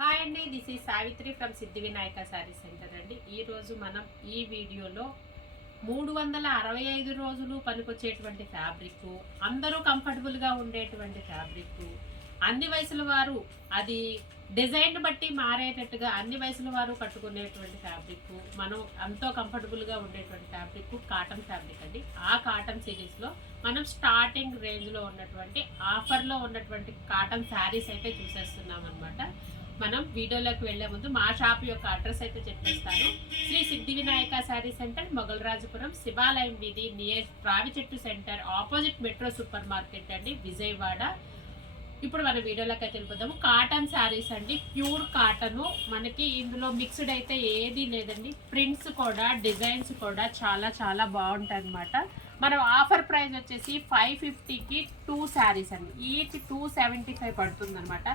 Hi అండి, this ఈ Savitri from Siddhi Vinayaka sari centre అండి. ఈరోజు మనం ఈ వీడియోలో 365 రోజులు పనికొచ్చేటువంటి ఫ్యాబ్రిక్, అందరూ కంఫర్టబుల్గా ఉండేటువంటి ఫ్యాబ్రిక్, అన్ని వయసుల వారు అది డిజైన్ బట్టి మారేటట్టుగా అన్ని వయసుల వారు కట్టుకునేటువంటి ఫ్యాబ్రిక్, మనం ఎంతో కంఫర్టబుల్గా ఉండేటువంటి ఫ్యాబ్రిక్ కాటన్ ఫ్యాబ్రిక్ అండి. ఆ కాటన్ సిరీస్లో మనం స్టార్టింగ్ రేంజ్లో ఉన్నటువంటి ఆఫర్లో ఉన్నటువంటి కాటన్ శారీస్ అయితే చూసేస్తున్నాం అనమాట. మనం వీడియోలోకి వెళ్లే ముందు మా షాప్ యొక్క అడ్రస్ అయితే చెప్పేస్తాను. శ్రీ సిద్ధి వినాయక శారీ సెంటర్, మొగల్రాజపురం, శివాలయం వీధి, నియర్ రావి చెట్టు centre, opposite metro super market అండి, విజయవాడ. ఇప్పుడు మన వీడియోలోకి అయితే వెళ్ళిపోదాము. కాటన్ శారీస్ అండి, ప్యూర్ కాటన్. మనకి ఇందులో మిక్స్డ్ అయితే ఏది లేదండి. ప్రింట్స్ కూడా డిజైన్స్ కూడా చాలా చాలా బాగుంటాయి అనమాట. మనం ఆఫర్ ప్రైస్ వచ్చేసి 550కి 2 శారీస్ అండి. ఈచ్ 275 పడుతుంది అనమాట.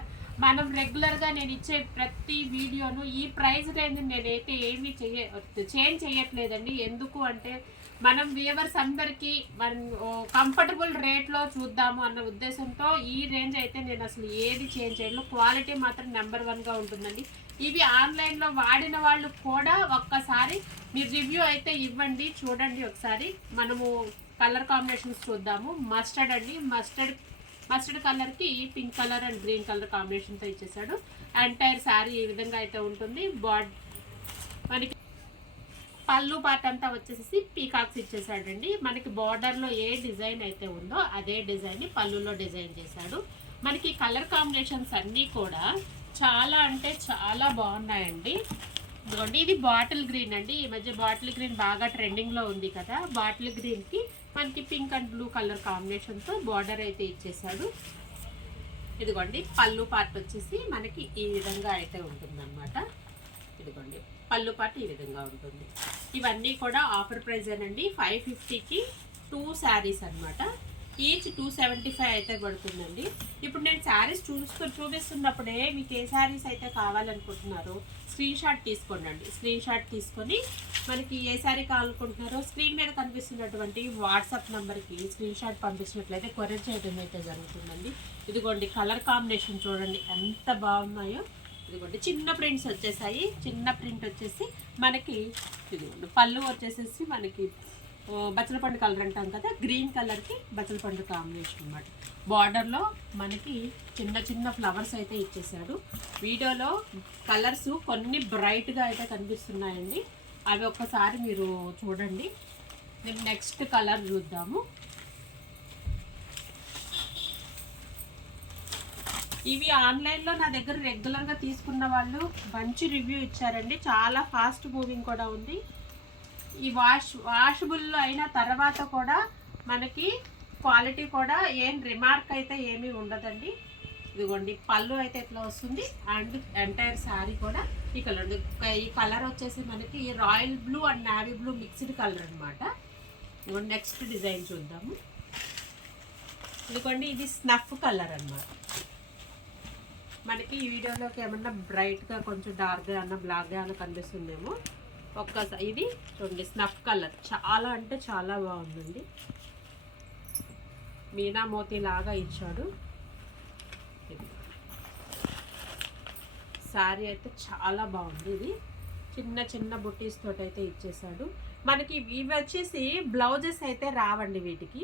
మనం రెగ్యులర్గా నేను ఇచ్చే ప్రతి వీడియోను ఈ ప్రైస్ రేంజ్ నేనైతే ఏమీ చేంజ్ చేయట్లేదండి. ఎందుకు అంటే మనం వ్యూవర్స్ అందరికీ మనం కంఫర్టబుల్ రేట్లో చూద్దాము అన్న ఉద్దేశంతో ఈ రేంజ్ అయితే నేను అసలు ఏది చేంజ్ చేయను. క్వాలిటీ మాత్రం నెంబర్ 1గా ఉంటుందండి. ఇవి ఆన్లైన్లో వాడిన వాళ్ళు కూడా ఒక్కసారి మీరు రివ్యూ అయితే ఇవ్వండి, చూడండి ఒకసారి. మనము కలర్ కాంబినేషన్స్ చూద్దాము. మస్టర్డ్ అండి, మస్టర్డ్ కలర్కి pink colour and green colour కాంబినేషన్తో ఇచ్చేసాడు. ఎంటైర్ శారీ ఈ విధంగా అయితే ఉంటుంది. మనకి పళ్ళు పార్ట్ అంతా వచ్చేసి పీకాక్స్ ఇచ్చేసాడండి. మనకి బార్డర్లో ఏ డిజైన్ అయితే ఉందో అదే డిజైన్ని పళ్ళులో డిజైన్ చేశాడు. మనకి కలర్ కాంబినేషన్స్ అన్నీ కూడా చాలా అంటే చాలా బాగున్నాయండి. ఇదిగోండి, ఇది బాటిల్ గ్రీన్ అండి. ఈ మధ్య బాటిల్ గ్రీన్ బాగా ట్రెండింగ్లో ఉంది కదా. బాటిల్ గ్రీన్కి మనకి పింక్ అండ్ బ్లూ కలర్ కాంబినేషన్తో బార్డర్ అయితే ఇచ్చేసాడు. ఇదిగోండి, పళ్ళు పార్ట్ వచ్చేసి మనకి ఈ విధంగా అయితే ఉంటుందన్నమాట. ఇదిగోండి, పళ్ళు పార్ట్ ఈ విధంగా ఉంటుంది. ఇవన్నీ కూడా ఆఫర్ ప్రైజేనండి. 550కి 2 శారీస్ అనమాట. ఈచ్ 275 అయితే పడుతుందండి. ఇప్పుడు నేను శారీస్ చూపిస్తున్నప్పుడే మీకు ఏ శారీస్ అయితే కావాలనుకుంటున్నారో స్క్రీన్ షాట్ తీసుకోండి. స్క్రీన్ షాట్ తీసుకొని మనకి ఏ శారీ కావాలనుకుంటున్నారో స్క్రీన్ మీద కనిపిస్తున్నటువంటి వాట్సాప్ నెంబర్కి స్క్రీన్ షాట్ పంపించినట్లయితే కొరియర్ చేయడం అయితే జరుగుతుందండి. ఇదిగోండి, కలర్ కాంబినేషన్ చూడండి ఎంత బాగున్నాయో. ఇదిగోండి, చిన్న ప్రింట్స్ వచ్చేసాయి. చిన్న ప్రింట్ వచ్చేసి మనకి ఇదిగోండి, పళ్ళు వచ్చేసేసి మనకి బచ్చలపండు కలర్ అంటాం కదా, గ్రీన్ కలర్కి బచ్చలపండు కాంబినేషన్ అనమాట. బార్డర్లో మనకి చిన్న చిన్న ఫ్లవర్స్ అయితే ఇచ్చేసాడు. వీడియోలో కలర్స్ కొన్ని బ్రైట్గా అయితే కనిపిస్తున్నాయండి. అవి ఒక్కసారి మీరు చూడండి. నేను నెక్స్ట్ కలర్ చూద్దాము. ఇవి ఆన్లైన్లో నా దగ్గర రెగ్యులర్గా తీసుకున్న వాళ్ళు మంచి రివ్యూ ఇచ్చారండి. చాలా ఫాస్ట్ మూవింగ్ కూడా ఉంది. ఈ వాషబుల్ అయిన తర్వాత కూడా మనకి క్వాలిటీ కూడా ఏం రిమార్క్ అయితే ఏమీ ఉండదండి. ఇదిగోండి, పళ్ళు అయితే ఇట్లా వస్తుంది. అండ్ ఎంటైర్ శారీ కూడా ఈ కలర్. ఈ కలర్ వచ్చేసి మనకి royal blue and navy blue mixed colour అనమాట. ఇదిగోండి, నెక్స్ట్ డిజైన్ చూద్దాము. ఇదిగోండి, ఇది స్నఫ్ కలర్ అనమాట. మనకి ఈ వీడియోలోకి ఏమన్నా బ్రైట్గా కొంచెం డార్క్గా అన్న బ్లాక్గా అన్న కనిపిస్తుందేమో. ఒక్కసారి ఇది చూడండి, స్నఫ్ కలర్ చాలా అంటే చాలా బాగుందండి. మీనా మోతీ లాగా ఇచ్చాడు. శారీ అయితే చాలా బాగుంది. ఇది చిన్న చిన్న బుట్టీస్ తోటి అయితే ఇచ్చేసాడు. మనకి ఇవి వచ్చేసి బ్లౌజెస్ అయితే రావండి, వీటికి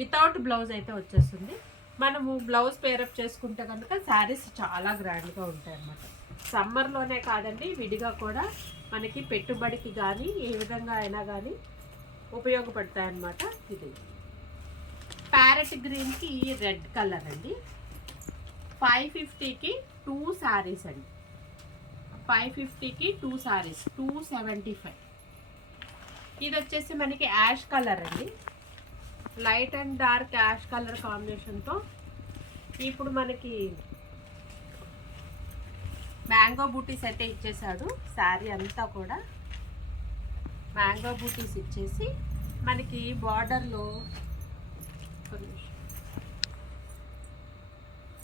వితౌట్ బ్లౌజ్ అయితే వచ్చేస్తుంది. మనము బ్లౌజ్ పేరప్ చేసుకుంటే కనుక శారీస్ చాలా గ్రాండ్గా ఉంటాయి అన్నమాట. సమ్మర్లోనే కాదండి, విడిగా కూడా మనకి పెట్టుబడికి కానీ ఏ విధంగా అయినా కానీ ఉపయోగపడతాయి అన్నమాట. ఇది ప్యారెట్ గ్రీన్కి రెడ్ కలర్ అండి. 550కి 2 శారీస్ అండి. 550కి 2 శారీస్, 275. ఇది వచ్చేసి మనకి యాష్ కలర్ అండి. Light and dark ash colour కాంబినేషన్తో ఇప్పుడు మనకి మ్యాంగో బూటీస్ అయితే ఇచ్చేసాడు. శారీ అంతా కూడా మ్యాంగో బూటీస్ ఇచ్చేసి మనకి బార్డర్లో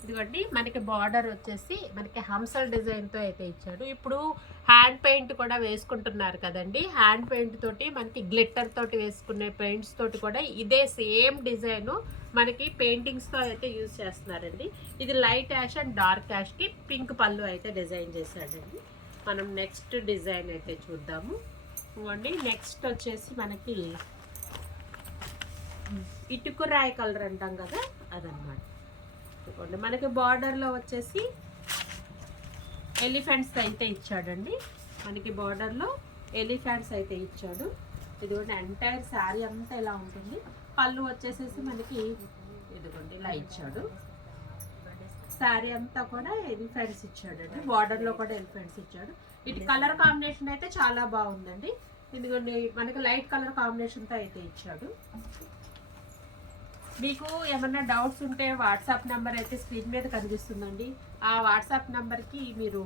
ఇదిగోండి మనకి బార్డర్ వచ్చేసి మనకి హంసల్ డిజైన్తో అయితే ఇచ్చాడు. ఇప్పుడు హ్యాండ్ పెయింట్ కూడా వేసుకుంటున్నారు కదండి, హ్యాండ్ పెయింట్ తోటి మనకి గ్లిట్టర్ తోటి వేసుకునే పెయింట్స్ తోటి కూడా ఇదే సేమ్ డిజైన్ మనకి పెయింటింగ్స్తో అయితే యూజ్ చేస్తున్నారండి. ఇది లైట్ యాష్ అండ్ డార్క్ యాష్కి పింక్ పళ్ళు అయితే డిజైన్ చేశాడండి. మనం నెక్స్ట్ డిజైన్ అయితే చూద్దాము. ఇవ్వండి నెక్స్ట్ వచ్చేసి మనకి ఇటుకురాయి కలర్ అంటాం కదా అదనమాట. ఇదిగోండి మనకి బార్డర్లో వచ్చేసి ఎలిఫెంట్స్ అయితే ఇచ్చాడండి. మనకి బార్డర్లో ఎలిఫెంట్స్ అయితే ఇచ్చాడు. ఇదిగోండి ఎంటైర్ శారీ అంతా ఇలా ఉంటుంది. పళ్ళు వచ్చేసేసి మనకి ఇదిగోండి ఇలా ఇచ్చాడు. శారీ అంతా కూడా ఎలిఫెంట్స్ ఇచ్చాడండి. బార్డర్లో కూడా ఎలిఫెంట్స్ ఇచ్చాడు. ఇటు కలర్ కాంబినేషన్ అయితే చాలా బాగుందండి. ఇదిగోండి మనకి లైట్ కలర్ కాంబినేషన్తో అయితే ఇచ్చాడు. మీకు ఏమన్నా డౌట్స్ ఉంటే వాట్సాప్ నెంబర్ అయితే స్క్రీన్ మీద కనిపిస్తుందండి. ఆ వాట్సాప్ నెంబర్కి మీరు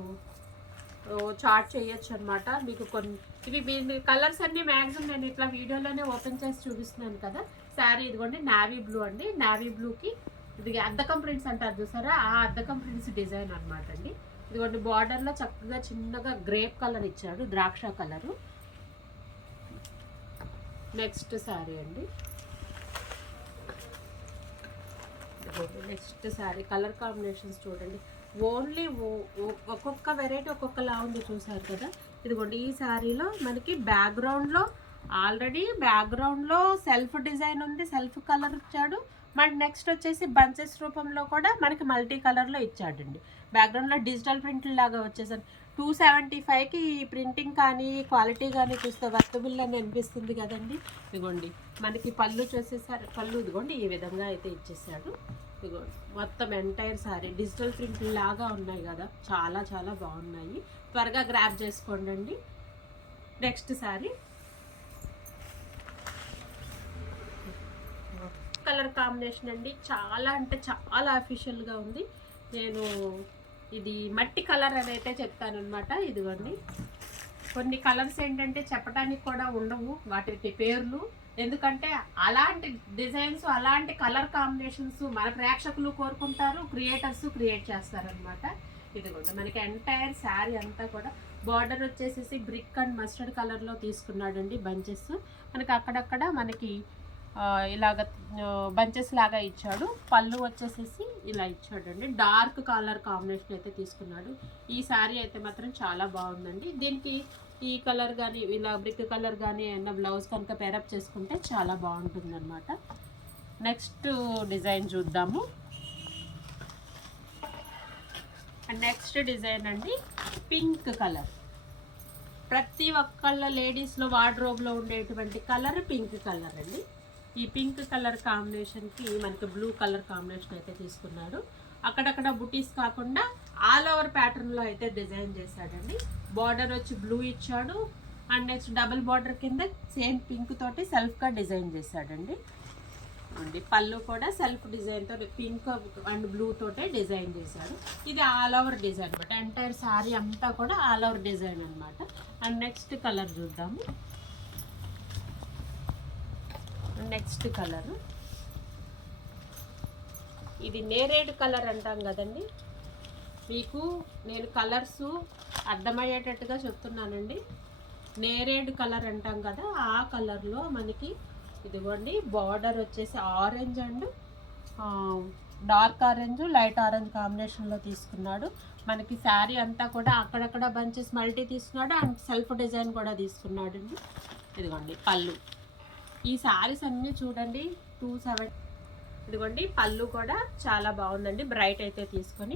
చాట్ చేయొచ్చు అనమాట. మీకు కొన్ని ఇవి మీ కలర్స్ అన్నీ మ్యాక్సిమం నేను ఇట్లా వీడియోలోనే ఓపెన్ చేసి చూపిస్తున్నాను కదా. శారీ ఇదిగోండి నావీ బ్లూ అండి. నావీ బ్లూకి ఇది అద్దకం ప్రింట్స్ అంటారు చూసారా, ఆ అద్దకం ప్రింట్స్ డిజైన్ అనమాట అండి. ఇదిగోండి బార్డర్లో చక్కగా చిన్నగా గ్రేప్ కలర్ ఇచ్చాడు, ద్రాక్ష కలరు. నెక్స్ట్ శారీ అండి. నెక్స్ట్ శారీ కలర్ కాంబినేషన్స్ చూడండి. ఓన్లీ ఒక్కొక్క వెరైటీ ఒక్కొక్కలా ఉంది చూసారు కదా. ఇదిగోండి ఈ శారీలో మనకి బ్యాక్గ్రౌండ్లో ఆల్రెడీ బ్యాక్గ్రౌండ్లో సెల్ఫ్ డిజైన్ ఉంది, సెల్ఫ్ కలర్ ఇచ్చాడు. మనకి నెక్స్ట్ వచ్చేసి బంచెస్ రూపంలో కూడా మనకి మల్టీ కలర్లో ఇచ్చాడండి. బ్యాక్గ్రౌండ్లో డిజిటల్ ప్రింట్ లాగా వచ్చేసరి 275కి ఈ ప్రింటింగ్ కానీ క్వాలిటీ కానీ చూస్తే వర్తబుల్ అని అనిపిస్తుంది కదండి. ఇదిగోండి మనకి పళ్ళు చూసేసారు, పళ్ళు ఇదిగోండి ఈ విధంగా అయితే ఇచ్చేసాడు. ఇదిగోండి మొత్తం ఎంటైర్ సారీ డిజిటల్ ప్రింట్ లాగా ఉన్నాయి కదా, చాలా చాలా బాగున్నాయి. త్వరగా గ్రాప్ చేసుకోండి. నెక్స్ట్ సారీ కలర్ కాంబినేషన్ అండి. చాలా అంటే చాలా అఫీషియల్గా ఉంది. నేను ఇది మట్టి కలర్ అని అయితే చెప్తాను అనమాట. ఇదిగోండి కొన్ని కలర్స్ ఏంటంటే చెప్పడానికి కూడా ఉండవు వాటి పేర్లు, ఎందుకంటే అలాంటి డిజైన్స్ అలాంటి కలర్ కాంబినేషన్స్ మన ప్రేక్షకులు కోరుకుంటారు, క్రియేటర్స్ క్రియేట్ చేస్తారనమాట. ఇదిగోండి మనకి ఎంటైర్ శారీ అంతా కూడా బార్డర్ వచ్చేసేసి బ్రిక్ అండ్ మస్టర్డ్ కలర్లో తీసుకున్నాడండి. బంచెస్ మనకి అక్కడక్కడ మనకి ఇలాగ బంచెస్ లాగా ఇచ్చాడు. పళ్ళు వచ్చేసేసి ఇలా ఇచ్చాడండి. డార్క్ కలర్ కాంబినేషన్ అయితే తీసుకున్నాడు. ఈ శారీ అయితే మాత్రం చాలా బాగుందండి. దీనికి ఈ కలర్ కానీ ఇలా బ్రిక్ కలర్ కానీ ఏమన్నా బ్లౌజ్ కనుక పేరప్ చేసుకుంటే చాలా బాగుంటుంది అనమాట. నెక్స్ట్ డిజైన్ చూద్దాము. నెక్స్ట్ డిజైన్ అండి పింక్ కలర్. ప్రతి ఒక్కళ్ళ లేడీస్లో వార్డ్రోబ్లో ఉండేటువంటి కలర్ పింక్ కలర్ అండి. ఈ పింక్ కలర్ కాంబినేషన్కి మనకి బ్లూ కలర్ కాంబినేషన్ అయితే తీసుకున్నాడు. అక్కడక్కడ బుటీస్ కాకుండా ఆల్ ఓవర్ ప్యాటర్న్లో అయితే డిజైన్ చేశాడండి. బార్డర్ వచ్చి బ్లూ ఇచ్చాడు అండ్ నెక్స్ట్ డబుల్ బార్డర్ కింద సేమ్ పింక్ తోటి సెల్ఫ్గా డిజైన్ చేశాడండి. అండి పళ్ళు కూడా సెల్ఫ్ డిజైన్తో పింక్ అండ్ బ్లూ తోటే డిజైన్ చేశాడు. ఇది ఆల్ ఓవర్ డిజైన్ అనమాట. ఎంటైర్ శారీ అంతా కూడా ఆల్ ఓవర్ డిజైన్ అనమాట. అండ్ నెక్స్ట్ కలర్ చూద్దాము. నెక్స్ట్ కలర్ ఇది నేరేడు కలర్ అంటాం కదండి. మీకు నేను కలర్స్ అర్థమయ్యేటట్టుగా చెప్తున్నానండి. నేరేడు కలర్ అంటాం కదా, ఆ కలర్లో మనకి ఇదిగోండి బార్డర్ వచ్చేసి orange and dark orange light orange కాంబినేషన్లో తీసుకున్నాడు. మనకి శారీ అంతా కూడా అక్కడక్కడ బంచెస్ మల్టీ తీసుకున్నాడు అండ్ సెల్ఫ్ డిజైన్ కూడా తీసుకున్నాడు అండి. ఇదిగోండి పళ్ళు. ఈ శారీస్ అన్నీ చూడండి 270. ఇదిగోండి పళ్ళు కూడా చాలా బాగుందండి, బ్రైట్ అయితే తీసుకొని.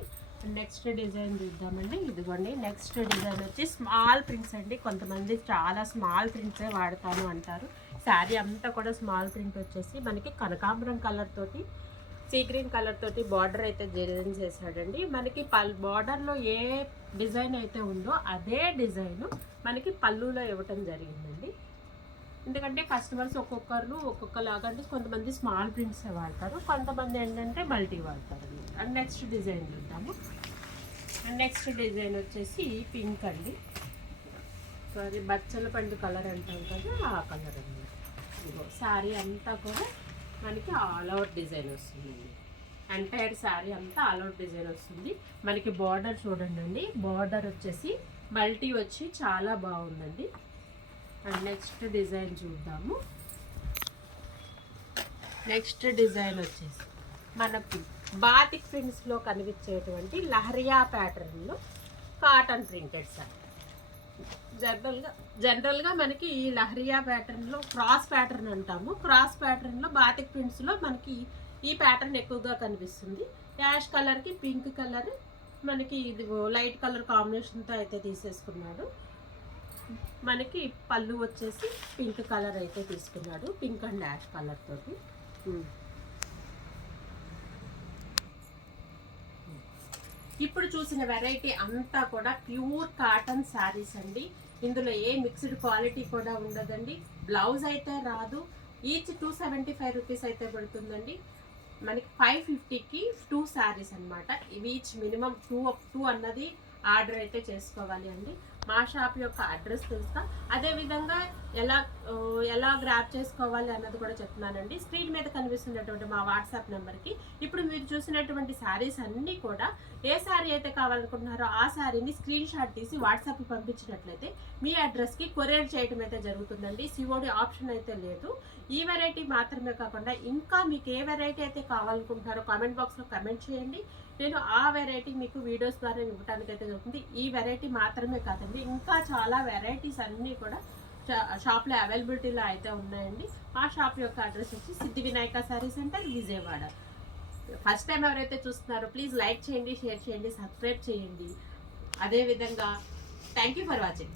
నెక్స్ట్ డిజైన్ చూద్దామండి. ఇదిగోండి నెక్స్ట్ డిజైన్ వచ్చి స్మాల్ ప్రింట్స్ అండి. కొంతమంది చాలా స్మాల్ ప్రింట్సే వాడతాను అంటారు. శారీ అంతా కూడా స్మాల్ ప్రింట్ వచ్చేసి మనకి కనకాంబరం కలర్ తోటి సీ గ్రీన్ కలర్ తోటి బార్డర్ అయితే డిజైన్ చేశాడండి. మనకి బార్డర్లో ఏ డిజైన్ అయితే ఉందో అదే డిజైన్ మనకి పళ్ళులో ఇవ్వటం జరిగిందండి. ఎందుకంటే కస్టమర్స్ ఒక్కొక్కరు ఒక్కొక్కలాగా, అంటే కొంతమంది స్మాల్ ప్రింట్స్ వాడతారు, కొంతమంది ఏంటంటే మల్టీ వాడతారు. అండ్ నెక్స్ట్ డిజైన్ చూద్దాము. అండ్ నెక్స్ట్ డిజైన్ వచ్చేసి పింక్ అండి. సారీ బచ్చల పండు కలర్ అంటాం కదా, ఆ కలర్ అండి. ఇదిగో శారీ అంతా కూడా మనకి ఆల్ ఓవర్ డిజైన్ వస్తుందండి. ఎంటైర్ శారీ అంతా ఆల్ అవుట్ డిజైన్ వస్తుంది. మనకి బార్డర్ చూడండి, బార్డర్ వచ్చేసి మల్టీ వచ్చి చాలా బాగుందండి. అండ్ నెక్స్ట్ డిజైన్ చూద్దాము. నెక్స్ట్ డిజైన్ వచ్చేసి మనకి బాతిక్ ప్రింట్స్లో కనిపించేటువంటి లహరియా ప్యాటర్న్లో కాటన్ ప్రింటెడ్ సారీ. జనరల్గా మనకి ఈ లహరియా ప్యాటర్న్లో క్రాస్ ప్యాటర్న్ అంటాము. క్రాస్ ప్యాటర్న్లో బాతిక్ ప్రింట్స్లో మనకి ఈ ప్యాటర్న్ ఎక్కువగా కనిపిస్తుంది. యాష్ కలర్కి పింక్ కలర్ మనకి ఇది లైట్ కలర్ కాంబినేషన్తో అయితే తీసేసుకున్నాడు. మనకి పళ్ళు వచ్చేసి పింక్ కలర్ అయితే తీసుకున్నాడు, పింక్ అండ్ యాష్ కలర్ తోటి. ఇప్పుడు చూసిన వెరైటీ అంతా కూడా ప్యూర్ కాటన్ శారీస్ అండి. ఇందులో ఏ మిక్స్డ్ క్వాలిటీ కూడా ఉండదండి. బ్లౌజ్ అయితే రాదు. ఈచ్ 275 రూపీస్ అయితే పడుతుందండి. మనకి 550కి 2 శారీస్ అనమాట. ఈచ్ మినిమం 2 అన్నది ఆర్డర్ అయితే చేసుకోవాలి అండి. మా షాప్ యొక్క అడ్రస్ తెలుసా, అదేవిధంగా ఎలా గ్రాప్ చేసుకోవాలి అన్నది కూడా చెప్తున్నానండి. స్క్రీన్ మీద కనిపిస్తున్నటువంటి మా వాట్సాప్ నెంబర్కి ఇప్పుడు మీరు చూసినటువంటి శారీస్ అన్నీ కూడా ఏ శారీ అయితే కావాలనుకుంటున్నారో ఆ శారీని స్క్రీన్ షాట్ తీసి వాట్సాప్కి పంపించినట్లయితే మీ అడ్రస్కి కొరియర్ చేయడం అయితే జరుగుతుందండి. సిఓడి ఆప్షన్ అయితే లేదు. ఈ వెరైటీ మాత్రమే కాకుండా ఇంకా మీకు ఏ వెరైటీ అయితే కావాలనుకుంటున్నారో కామెంట్ బాక్స్లో కమెంట్ చేయండి. నేను ఆ వెరైటీ మీకు వీడియోస్ ద్వారా ఇవ్వడానికి అయితే జరుగుతుంది. ఈ వెరైటీ మాత్రమే కాదండి, ఇంకా చాలా వెరైటీస్ అన్నీ కూడా షాప్లో అవైలబిలిటీలో అయితే ఉన్నాయండి. మా షాప్ యొక్క అడ్రస్ వచ్చి సిద్ధి Vinayaka sari centre, Vijayawada. First time ఎవరైతే చూస్తున్నారో ప్లీజ్ లైక్ చేయండి, షేర్ చేయండి, సబ్స్క్రైబ్ చేయండి. అదేవిధంగా థ్యాంక్ యూ ఫర్ వాచింగ్.